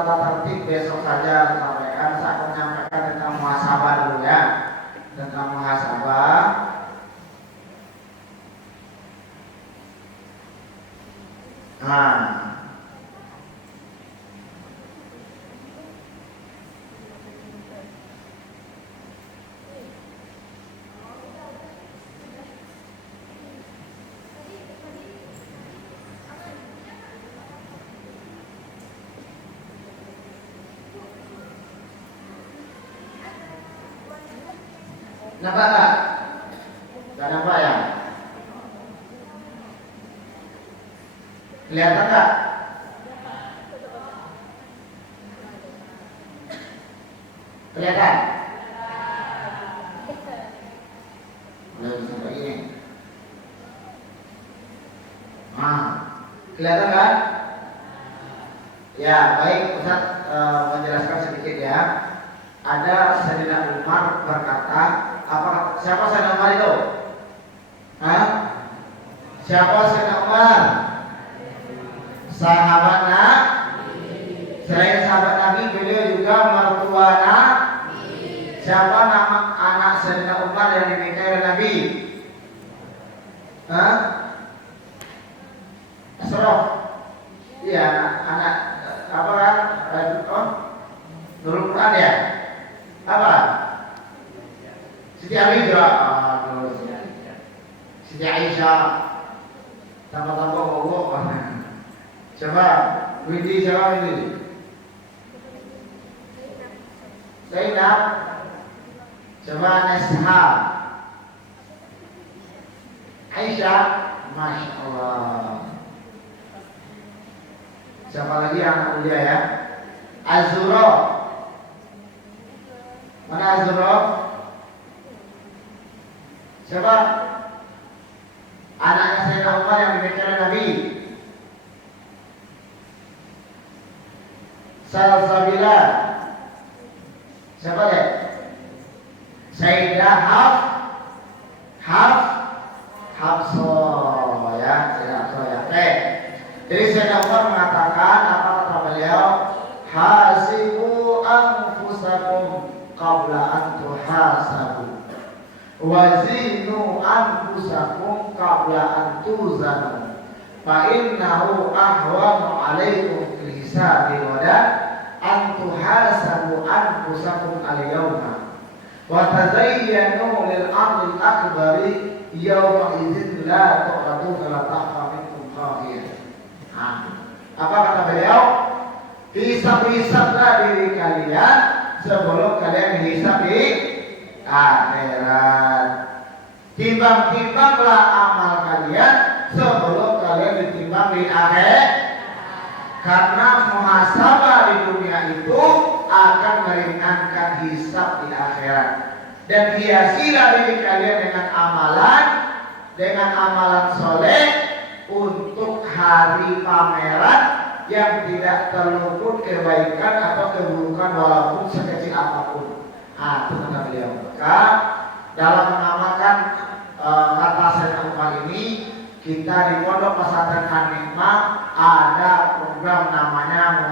tata tertib besok saja sampaikan. Saya akan menyampaikan tentang muhasabah dulu ya. Tentang muhasabah. Nah, nampak tak? Tak nampak ya? Kelihatan tak? Kelihatan? Belum sampai ini. Kelihatan kan? Ya, baik Ustaz menjelaskan sedikit ya. Ada Sayyidina Umar berkata, siapa Sayyidina Umar itu? Siapa Sayyidina Umar? Sahabat Nabi. Selain sahabat Nabi, beliau juga mertua Nabi. Siapa nama anak Sayyidina Umar yang dinikahi oleh Nabi? Asrof. Iya, anak apa kan? Nurul Quran ya? Apa? Siti Aisyah. Siti Aisyah. Tambah-tambah Allah. Siapa? Windy siapa ini? Zainab. Siapa? Nesha. Aisyah. Masya Allah. Siapa lagi anak mulia ya? Azura. Mana Azura? Siapa? Anaknya Sayyidina Umar yang dinikahi oleh Nabi. Salsabila. Siapa deh? Sayyidah Hafsah ya, Sayyidah Hafsah ya. Jadi Sayyidina Umar mengatakan apa kata beliau? Hasibu anfusakum qabla an tuhasabu. Wazinu anfusakum qabla an tuzanu. Fa innahu ahwanu alaikum fil hisabi wadan an tuhasabu anfusakum al-yawma wa tazayyanu lil amri akbari yawma idzin la tu'radu fala takhfa minkum khafiyah. Apa kata beliau? Hisab-hisablah diri kalian sebelum kalian dihisab di akhirat. Timbang-timbanglah amal kalian sebelum kalian ditimbang di akhirat. Karena muhasabah di dunia itu akan meringankan hisab di akhirat. Dan hiasilah diri kalian dengan amalan soleh untuk hari pameran yang tidak terluput kebaikan atau keburukan walaupun sekecil apapun. Itu kata beliau. Maka dalam mengamalkan kata Sayyidina Umar ini, kita di Pondok Pesantren An-Nikmah ada program namanya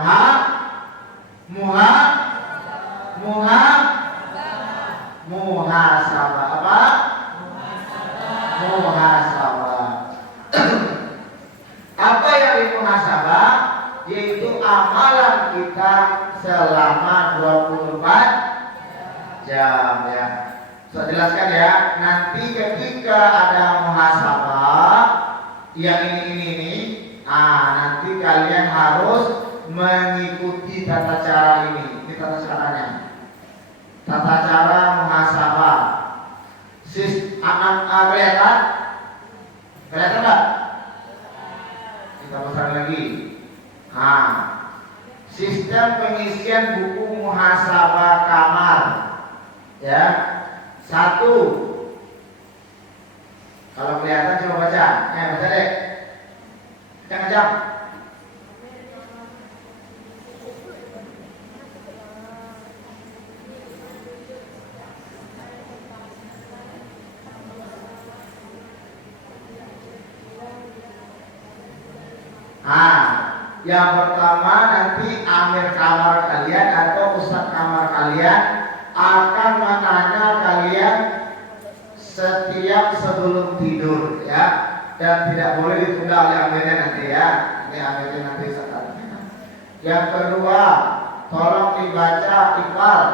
muhasabah. Apa? Muhasabah. Apa yang dimuhasabah? Yaitu amalan kita selama 24 jam ya. Saya jelaskan ya. Nanti ketika ada muhasabah yang ini, nanti kalian harus mengikuti tata cara ini. Ini tata caranya. Tata cara muhasabah. Kelihatan? Kelihatan enggak? Kita besar lagi. Sistem pengisian buku muhasabah kamar ya. 1. Kalau kelihatan coba baca. Baca deh. Kencang-kencang. Yang pertama nanti Amir kamar kalian atau ustaz kamar kalian akan menanya kalian setiap sebelum tidur ya, dan tidak boleh ditunda oleh amirnya nanti ya. Ini amirnya nanti sekarang. Yang kedua, tolong dibaca ikram.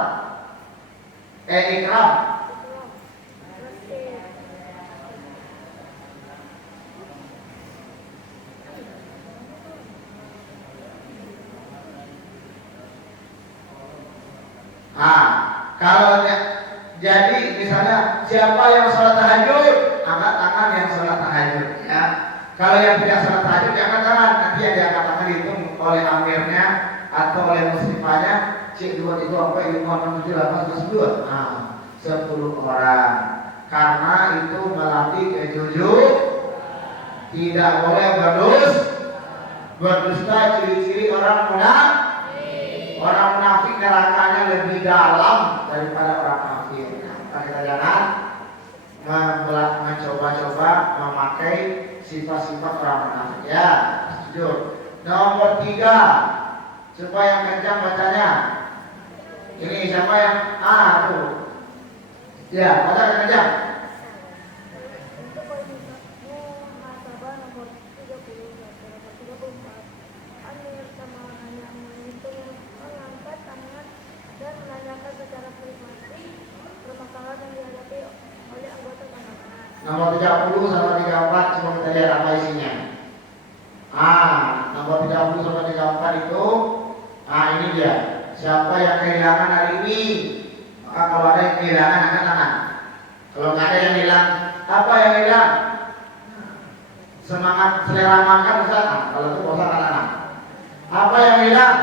Kalau jadi misalnya siapa yang sholat tahajud, angkat tangan yang sholat tahajud ya. Kalau yang tidak sholat tahajud, angkat tangan. Nanti yang diangkat tangan itu oleh amirnya atau oleh muslimahnya. Cik 2 3 4 5 6 7 8 9 10 orang. Karena itu melatih kejujur, tidak boleh berdusta. Ciri-ciri orang munafik. Orang munafik nerakanya lebih dalam daripada orang kafir. Maka kita jangan mencoba-coba memakai sifat-sifat orang munafik ya. Setuju. Nomor 3, supaya yang kencang bacanya. Ini siapa yang tuh? Ya, baca kencang. Nomor 30 sampai 34 coba kita lihat apa isinya. Nomor 30 sampai 34 itu ini dia. Siapa yang kehilangan hari ini? Maka kalau ada yang kehilangan angkat tangan. Kalau nggak ada yang hilang, apa yang hilang? Semangat selera makan Ustaz. Kalau itu bosan anak-anak. Apa yang hilang?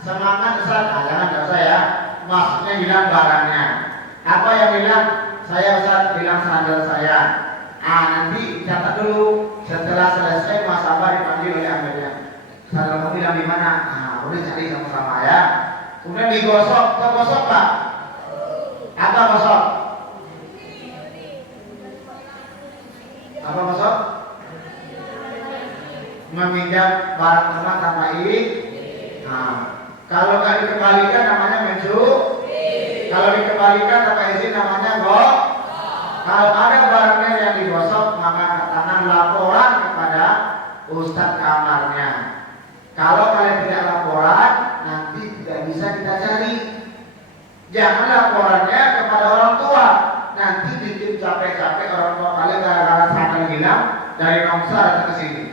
Semangat Ustaz. Jangan dosa ya. Maksudnya hilang barangnya. Apa yang hilang? Saya Ustaz bilang sandal saya. Nanti catat dulu. Setelah selesai muhasabah dipanggil oleh amirnya. Sandal kamu hilang di mana? Udah cari sama-sama ya. Kemudian digosok. Tergosok Pak? Apa gosok? Apa gosok? Meminjam barang teman tanpa izin. Kalau nggak dikembalikan namanya mencuri. Kalau dikembalikan tanpa izin namanya gosok. Kalau ada barangnya yang digosok, maka tangan laporan kepada ustadz kamarnya. Kalau kalian tidak laporan, nanti tidak bisa kita cari. Jangan laporannya kepada orang tua. Nanti bikin capek-capek orang tua kalian gara-gara sandal hilang dari Nomsa datang ke sini,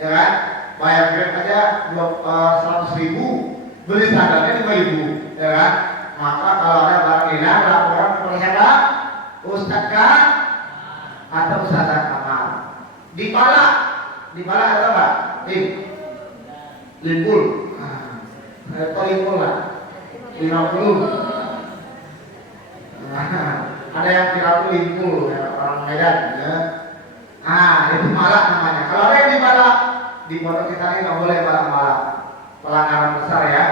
ya kan? Bayar grab aja 100.000, beli sandalnya 5.000, ya kan? Maka kalau ada barang hilang, laporan kepada siapa? Ustadz kan atau ustadzah kamar. Di pala ada apa? Limpul. Atau limpul lah. 50. Ada yang 30 limpul ya, orang Medan ya. Itu malak namanya. Kalau ada yang di pondok kita ini nggak boleh malak-malak. Pelanggaran besar ya.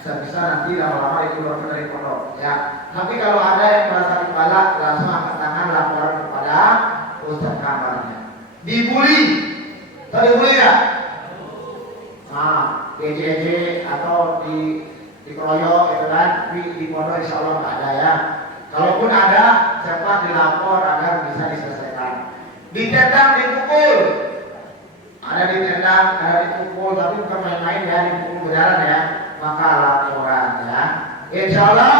Bisa-bisa nanti lama-lama dikeluarkan dari pondok ya. Tapi kalau ada yang merasa dipalak, langsung angkat tangan laporan kepada ustadz kamarnya. Dibully, tadi dibully ya? Ej atau dikeroyok itu kan, di pondok insya Allah nggak ada ya. Kalaupun ada, cepat dilapor agar bisa diselesaikan. Ditendang, dipukul. Ada ditendang, ada dipukul, tapi bukan main-main ya, dipukul beneran ya. Maka laporan ya. Insya Allah.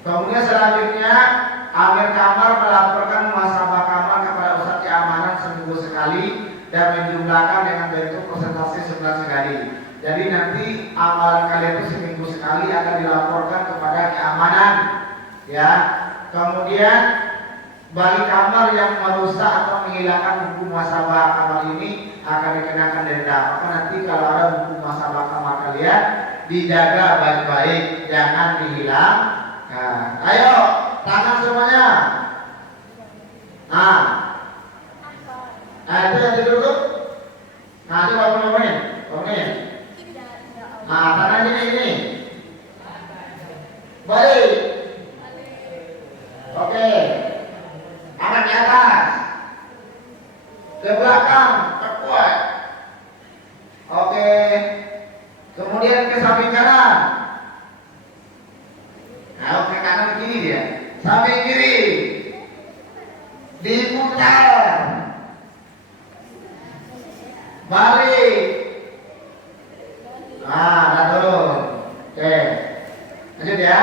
Kemudian selanjutnya amir kamar melaporkan muhasabah kamar kepada ustadz keamanan seminggu sekali dan menjumlahkan dengan bentuk presentasi sebulan sekali. Jadi nanti amalan kalian itu seminggu sekali akan dilaporkan kepada keamanan ya. Kemudian bagi kamar yang merusak atau menghilangkan buku muhasabah kamar ini akan dikenakan denda. Maka nanti kalau ada buku muhasabah kamar kalian dijaga baik-baik, jangan dihilang. Ayo, tangan semuanya. Itu yang tidur tuh. Coba bangunin. Tangan ini. Baik. Oke. Tangan di atas. Ke belakang, ke kuat. ke samping kanan. Nah, ke kanan kiri dia. Samping kiri. Diputar. Balik. Nah, turun. Oke. Lanjut ya.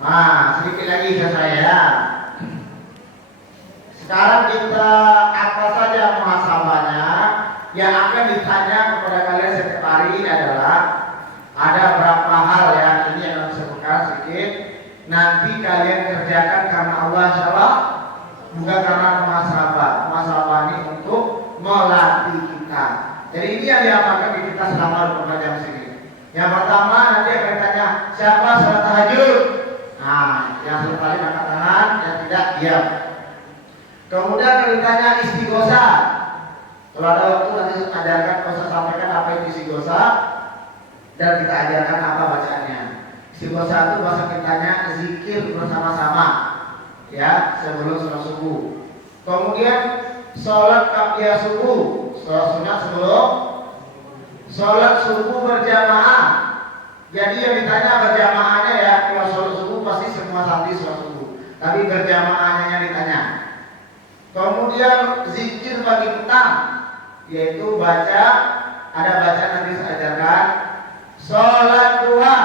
Nah, sedikit lagi selesai ya. Sekarang kita apa saja muhasabahnya yang akan ditanya kepada kalian setiap hari adalah ada berapa hal ya, ini yang akan sebutkan sedikit. Nanti kalian kerjakan karena Allah insyaallah, bukan karena muhasabah. Muhasabah ini untuk melatih kita. Jadi ini yang diamalkan di kita selama 24 jam sini. Yang pertama nanti akan ditanya siapa sholat tahajud. Nah, yang sholat tahajud angkat tangan, yang tidak diam. Kemudian akan ditanya istighosah. Kalau ada waktu nanti ajarkan, saya sampaikan apa itu istighosah dan kita ajarkan apa bacaannya. Istighosah itu bahasa kitanya zikir bersama-sama ya sebelum sholat subuh. Kemudian sholat qabliyah subuh, sholat sunat sebelum sholat subuh berjamaah. Jadi yang ditanya berjamaahnya ya, kalau sholat subuh pasti semua santri sholat subuh, tapi berjamaahnya yang ditanya. Kemudian zikir pagi petang, yaitu baca, ada bacaan nanti saya ajarkan. Sholat duha.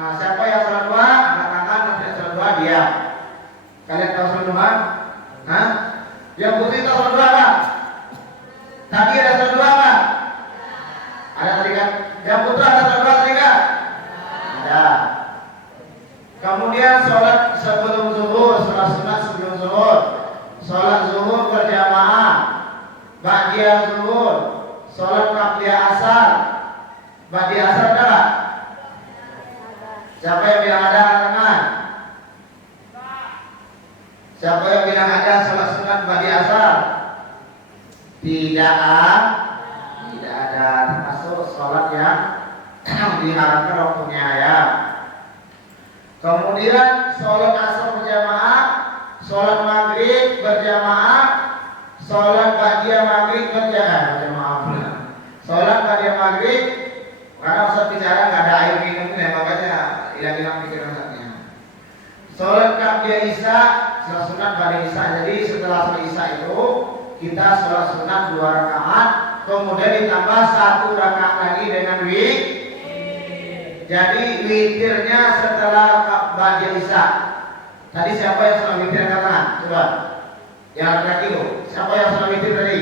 Nah, siapa yang sholat duha? Angkat tangan, nanti sholat duha diam. Kalian tahu sholat duha? Hah? Yang putri tahu sholat duha apa? Tadi ada sholat duha apa? Ada tadi kan? Yang putra ada sholat duha tadi kan? Ada. Kemudian sholat sebelum zuhur, sholat sunat sebelum zuhur. Sholat zuhur berjamaah, ba'diyah zuhur, sholat qabliyah asar, ba'diyah asar ada nggak? Siapa yang bilang ada tangan? Siapa yang bilang ada sholat sunat ba'diyah asar? Tidak ada, termasuk sholat yang diharamkan waktunya ya. Kemudian sholat asar berjamaah, sholat maghrib berjamaah, sholat ba'diyah maghrib berjamaah. Sholat ba'diyah maghrib, karena Ustaz bicara nggak ada air minum ya, makanya hilang pikiran Ustaznya. Sholat qabliyah isya, sholat sunat ba'da isya. Jadi setelah sholat isya itu kita sholat sunat 2 rakaat, kemudian ditambah 1 rakaat lagi dengan witir. Jadi witirnya setelah ba'da isya. Tadi siapa yang sholat witir angkat tangan? Coba. Yang laki-laki itu. Siapa yang sholat witir tadi?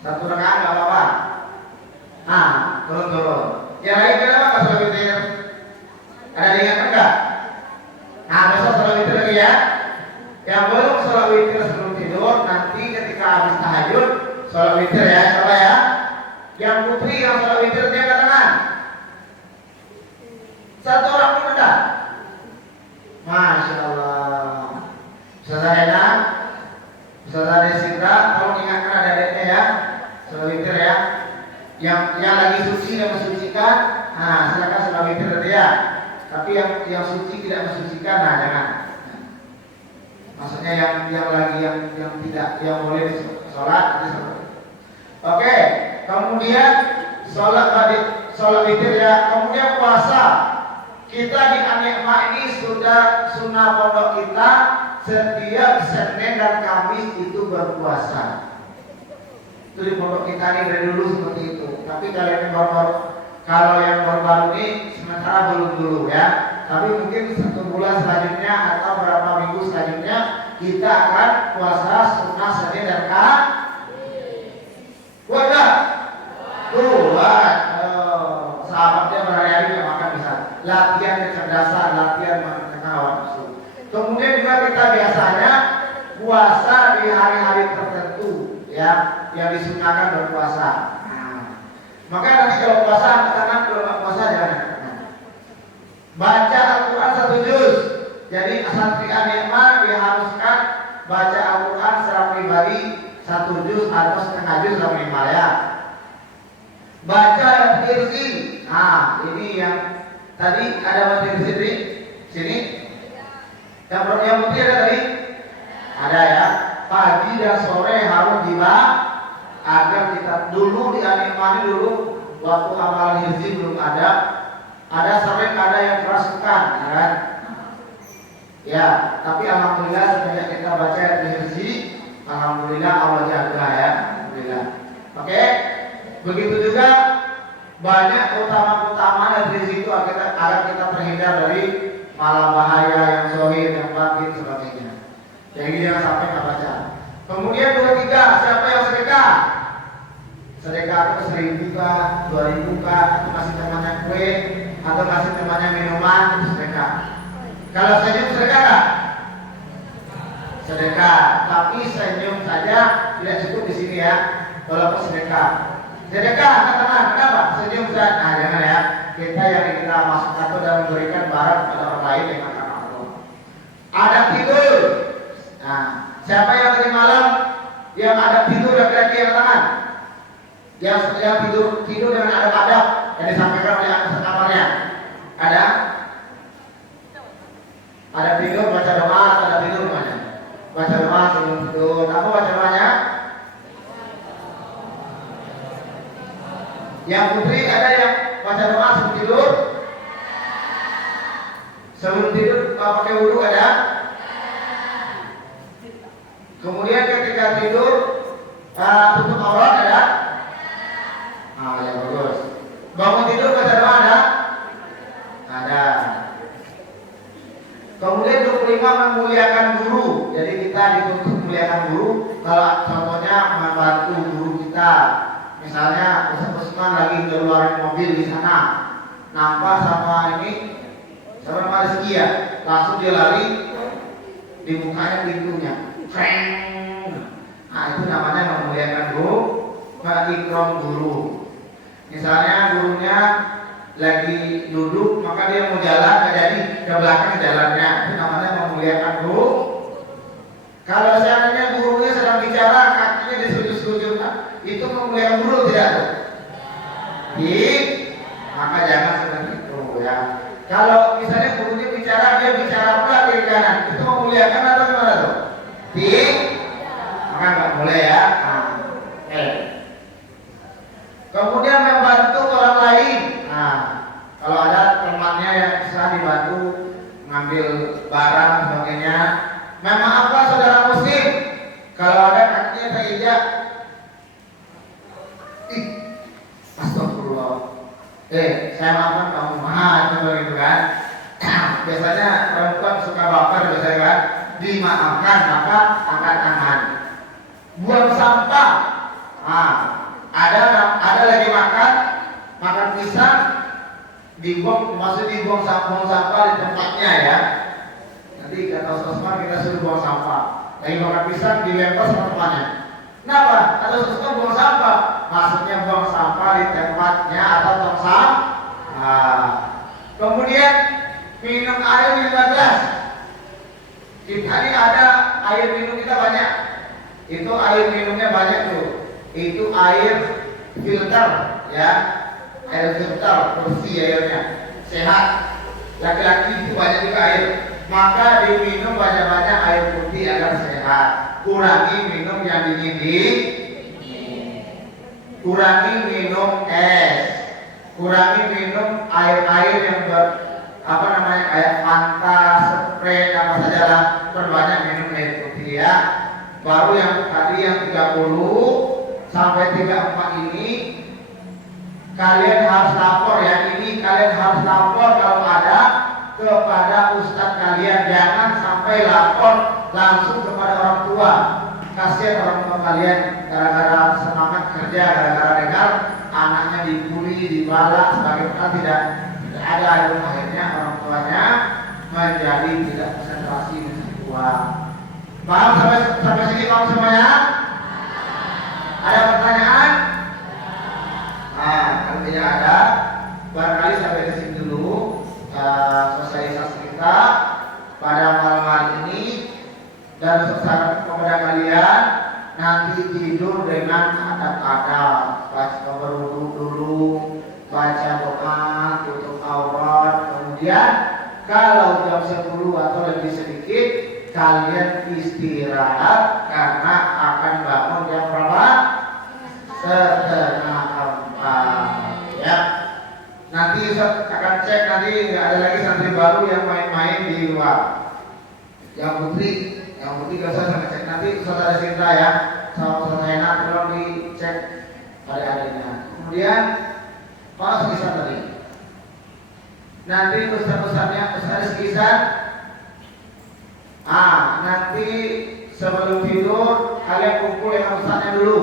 1 rakaat enggak apa-apa. Nah, turun. Yang lain kenapa enggak sholat witir? Ada yang ingat enggak? Nah, besok sholat witir lagi ya. Yang belum sholat witir sebelum tidur, nanti ketika habis tahajud sholat witir ya, coba ya. Yang putri yang sholat witir dia angkat tangan. 1 orang pun ada. Masya Allah. Ustazah Hena, Ustazah Desindra, tolong ingatkan ada adiknya ya, sholat witir ya. Yang lagi suci dan mensucikan, nah silakan sholat witir tadi ya. Tapi yang suci tidak mensucikan, nah jangan. Maksudnya yang lagi yang tidak, yang boleh sholat. Oke, kemudian sholat witir ya. Kemudian puasa. Kita di An-Ni'mah ini sudah sunnah pondok kita setiap Senin dan Kamis itu berpuasa. Itu di pondok kita ini dari dulu seperti itu. Tapi kalau yang baru-baru ini sementara belum dulu ya. Tapi mungkin 1 bulan selanjutnya atau berapa minggu selanjutnya kita akan puasa sunnah Senin dan Kamis. Buat sahabatnya berhari-hari nggak makan bisa. Latihan kecerdasan, latihan menekan hawa nafsu. Kemudian juga kita biasanya puasa di hari-hari tertentu ya, yang disunahkan berpuasa. Makanya nanti kalau puasa angkat tangan, kalau nggak puasa jangan angkat tangan. Baca Al-Quran 1 juz. Jadi santri An-Ni'mah diharuskan baca Al-Quran secara pribadi 1 juz atau setengah juz kalau minimal ya. Baca Tirzi. Nah, ini yang tadi ada Tirzi di sini. Yang putih ada tadi? Ada ya. Pagi dan sore harus dibaca agar kita dulu di An-Ni'mah dulu waktu amalan hizib belum ada sering ada yang kerasukan, ya kan? Ya, tapi alhamdulillah semenjak kita baca hizib, alhamdulillah Allah jaga ya, alhamdulillah. Oke, begitu juga banyak keutamaan dari situ agar kita terhindar dari malam bahaya yang zahir, yang batin, sebagainya. Jadi jangan sampai nggak baca. Kemudian 23, siapa yang sedekah? Sedekah itu 1.000 kah, 2.000 kah, atau kasih temannya kue, atau kasih temannya minuman, itu sedekah. Kalau senyum sedekah nggak? Sedekah, tapi senyum saja tidak cukup di sini ya. Walaupun sedekah, katakan kenapa? Senyum saja, nah jangan ya. Kita yang kita masukkan itu dan memberikan barang kepada orang lain yang akan Allah. Ada tidur. Nah, siapa yang tadi malam yang ada tidur laki-laki yang tangan? Yang tidur dengan adab-adab yang disampaikan oleh anak kamarnya. Ada tidur baca doa, ada tidur namanya. Baca doa sebelum tidur. Apa baca doanya? Yang putri ada yang baca doa sebelum tidur. Sebelum tidur pakai wudu ada. Kemudian ketika tidur tutup aurat ada. Ya bagus. Bangun tidur baca doa ada. Kemudian 25 memuliakan guru. Jadi kita dituntut memuliakan guru. Kalau contohnya membantu guru kita. Misalnya Ustaz Usman lagi ngeluarin mobil di sana, nampak sama Rizky ya, langsung dia lari, dibukanya pintunya. Nah itu namanya memuliakan guru, mengikram guru. Misalnya gurunya lagi duduk, maka dia mau jalan, nggak jadi ke belakang jalannya, itu namanya memuliakan guru. Kalau seandainya gurunya sedang bicara, kakinya disujud-sujudkan, itu memuliakan guru tidak? Maka jangan seperti itu ya. Kalau misalnya gurunya bicara, dia bicara pula kiri kanan, itu memuliakan atau gimana tuh? Maka nggak boleh ya. Kemudian membantu orang lain. Nah, kalau ada temannya yang bisa dibantu ngambil barang dan sebagainya, memaafkan saudara muslim. Kalau ada kakinya terinjak, astagfirullah. Saya maafkan kamu, itu begitu kan. Biasanya perempuan suka baper biasanya kan. Dimaafkan maka angkat tangan. Buang sampah. Ada lagi makan pisang, dibuang sampah di tempatnya ya. Nanti kata Ustaz kita suruh buang sampah. Lagi makan pisang dilempar sama temannya. Kenapa? Kata Ustaz buang sampah. Maksudnya buang sampah di tempatnya atau tong sampah. Kemudian minum air di gelas. Kita ini ada air minum kita banyak. Itu air minumnya banyak tuh. Itu air filter ya. Air filter bersih airnya, sehat. Laki-laki itu banyak juga air. Maka diminum banyak-banyak air putih agar sehat. Kurangi minum yang dingin. Kurangi minum es. Kurangi minum air-air yang kayak Fanta, Sprite, apa saja lah. Perbanyak minum air putih ya. Baru yang tadi yang 30 sampai 34 ini kalian harus lapor ya. Ini kalian harus lapor kalau ada kepada ustadz kalian. Jangan sampai lapor langsung kepada orang tua. Kasihan orang tua kalian gara-gara semangat kerja, gara-gara dengar anaknya dibully, dibalak, sebagainya tidak ada. Akhirnya orang tuanya menjadi tidak konsentrasi mencari uang. Paham sampai sini kamu semuanya? Ada pertanyaan? Kalau tidak ada, barangkali sampai di sini dulu sosialisasi kita pada malam hari ini. Dan untuk saran kepada kalian, nanti tidur dengan adab-adab, baca berwudu dulu, baca doa, tutup aurat. Kemudian kalau jam 10 atau lebih sedikit, kalian istirahat karena akan bangun jam berapa? 3:30. adik-adiknya. Kemudian kalau sekisan tadi, nanti pesan-pesannya pesan sekisan. Nanti sebelum tidur kalian kumpul yang pesannya dulu.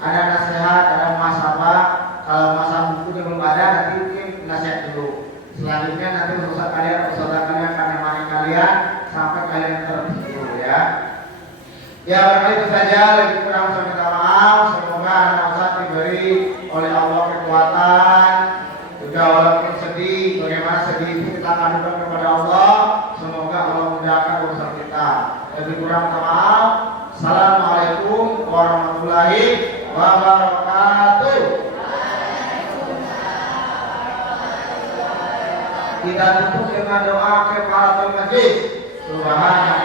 Ada nasihat, ada masalah. Kalau masalah buku yang belum ada, nanti mungkin nasihat dulu. Selanjutnya nanti urusan kalian akan menemani kalian sampai kalian tertidur ya. Ya barangkali itu saja, lagi kurang saya minta maaf. Semoga anak Ustaz diberi oleh Allah kekuatan. Juga walaupun sedih, bagaimana sedih itu kita adukan kepada Allah. Semoga Allah mudahkan urusan kita. Lebih kurang minta maaf. Assalamualaikum warahmatullahi wabarakatuh. Kita tutup dengan doa kifaratul majlis. Subhanallah.